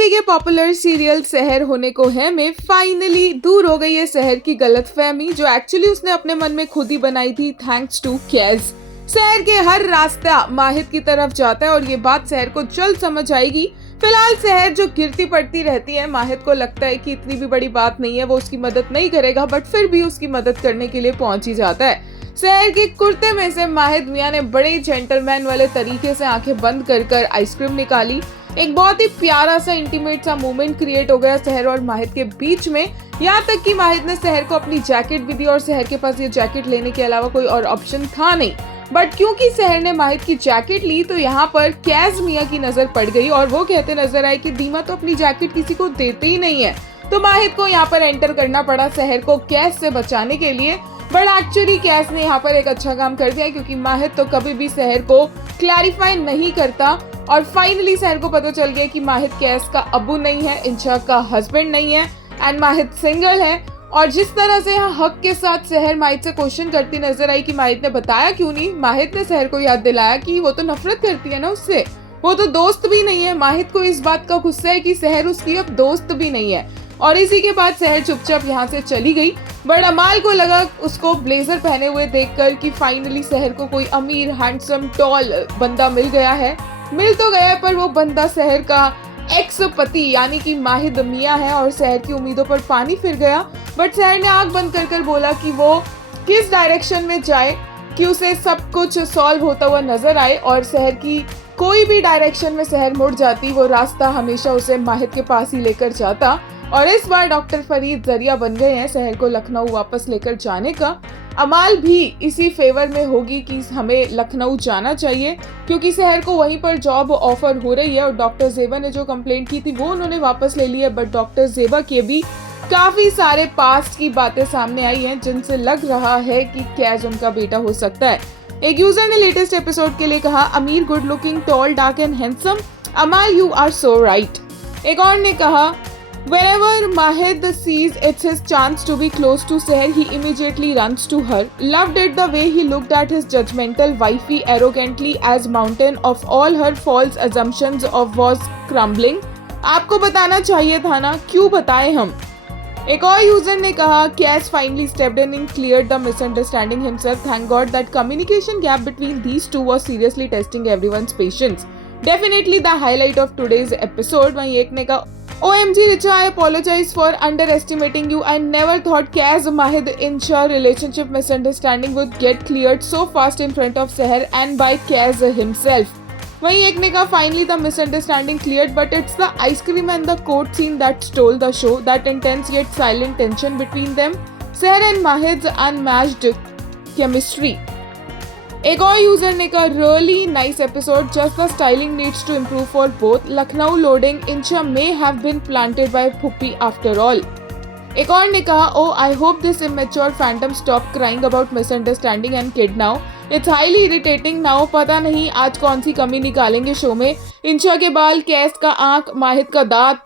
TV के popular serial सहर होने को है में फाइनली दूर हो गई है सहर की गलतफहमी जो एक्चुअली उसने अपने मन में खुद ही बनाई थी थैंक्स टू कैज। सहर के हर रास्ता माहिद की तरफ जाता है और ये बात सहर को जल्द समझ आएगी। फिलहाल सहर जो गिरती पड़ती रहती है, माहिद को लगता है कि इतनी भी बड़ी बात नहीं है, वो उसकी मदद नहीं करेगा, बट फिर भी उसकी मदद करने के लिए पहुंच ही जाता है। सहर के कुर्ते में से माहिद मियां ने बड़े जेंटलमैन वाले तरीके से आंखें बंद कर आइसक्रीम निकाली। एक बहुत ही प्यारा सा इंटीमेट सा मोमेंट क्रिएट हो गया सहर और माहिद के बीच में, यहाँ तक कि माहिद ने सहर को अपनी जैकेट भी दी और सहर के पास ये जैकेट लेने के अलावा कोई और ऑप्शन था नहीं। बट क्योंकि सहर ने माहिद की जैकेट ली तो यहाँ पर कैज मियां की नजर पड़ गई और वो कहते नजर आए कि दीमा तो अपनी जैकेट किसी को देते ही नहीं है। तो माहिद को यहाँ पर एंटर करना पड़ा सहर को कैज से बचाने के लिए। बट एक्चुअली कैज ने यहाँ पर एक अच्छा काम कर दिया क्योंकि माहिद तो कभी भी सहर को क्लैरिफाई नहीं करता और फाइनली सहर को पता चल गया कि माहिद कैज का अबू नहीं है, इंशा का हस्बैंड नहीं है एंड माहिद सिंगल है। और जिस तरह से यहाँ हक के साथ सहर माहिद से क्वेश्चन करती नजर आई कि माहिद ने बताया क्यों नहीं, माहिद ने सहर को याद दिलाया कि वो तो नफरत करती है ना उससे, वो तो दोस्त भी नहीं है। माहिद को इस बात का गुस्सा है कि सहर उसकी अब दोस्त भी नहीं है और इसी के बाद सहर चुपचाप यहाँ से चली गई। बट अमाल को लगा उसको ब्लेजर पहने हुए देखकर कि फाइनली सहर को कोई अमीर हैंडसम टॉल बंदा मिल गया है। मिल तो गया पर वो बंदा सहर का एक्स पति यानी कि माहिद मियां है और सहर की उम्मीदों पर पानी फिर गया। बट सहर ने आंख बंद कर बोला कि वो किस डायरेक्शन में जाए कि उसे सब कुछ सॉल्व होता हुआ नजर आए और सहर की कोई भी डायरेक्शन में सहर मुड़ जाती, वो रास्ता हमेशा उसे माहिद के पास ही लेकर जाता। और इस बार डॉक्टर फरीद जरिया बन गए हैं सहर को लखनऊ वापस लेकर जाने का। अमाल भी इसी फेवर में होगी कि हमें लखनऊ जाना चाहिए क्योंकि सहर को वहीं पर जॉब ऑफर हो रही है और डॉक्टर जेबा ने जो कंप्लेंट की थी वो उन्होंने वापस ले ली है। बट डॉक्टर जेबा के भी काफी सारे पास्ट की बातें सामने आई हैं जिनसे लग रहा है कि कैज उनका बेटा हो सकता है। एक यूजर ने लेटेस्ट एपिसोड के लिए कहा, अमीर good looking tall dark and handsome, अमाल यू आर सो राइट। एक और ने कहा, whenever Mahid sees it's his chance to be close to Seher, he immediately runs to her. Loved it the way he looked at his judgmental wifey arrogantly as mountain of all her false assumptions of was crumbling. आपको बताना चाहिए था ना, क्यों बताए हम। एक और यूजर ने कहा, Cass finally stepped in and cleared the misunderstanding himself. Thank God that communication gap between these two was seriously testing everyone's patience. Definitely the highlight of today's episode. वहीं एक ने कहा, OMG Richa, I apologize for underestimating you. I never thought Kaz Mahid Insha relationship misunderstanding would get cleared so fast in front of Seher and by Kaz himself. वहीं एक ने कहा, finally the misunderstanding cleared, but it's the ice cream and the court scene that stole the show. That intense yet silent tension between them. Seher and Mahid's unmatched chemistry. एक और user ने कहा, really nice episode, just the styling needs to improve for both, Lucknow loading Insha may have been planted by फुप्पी after all. एक और ने कहा, oh I hope this immature phantom stop crying about misunderstanding and kid now, it's highly irritating now. पता नहीं आज कौन सी कमी निकालेंगे शो में, इंशा के बाल, कैस का आंख, माहिद का दांत,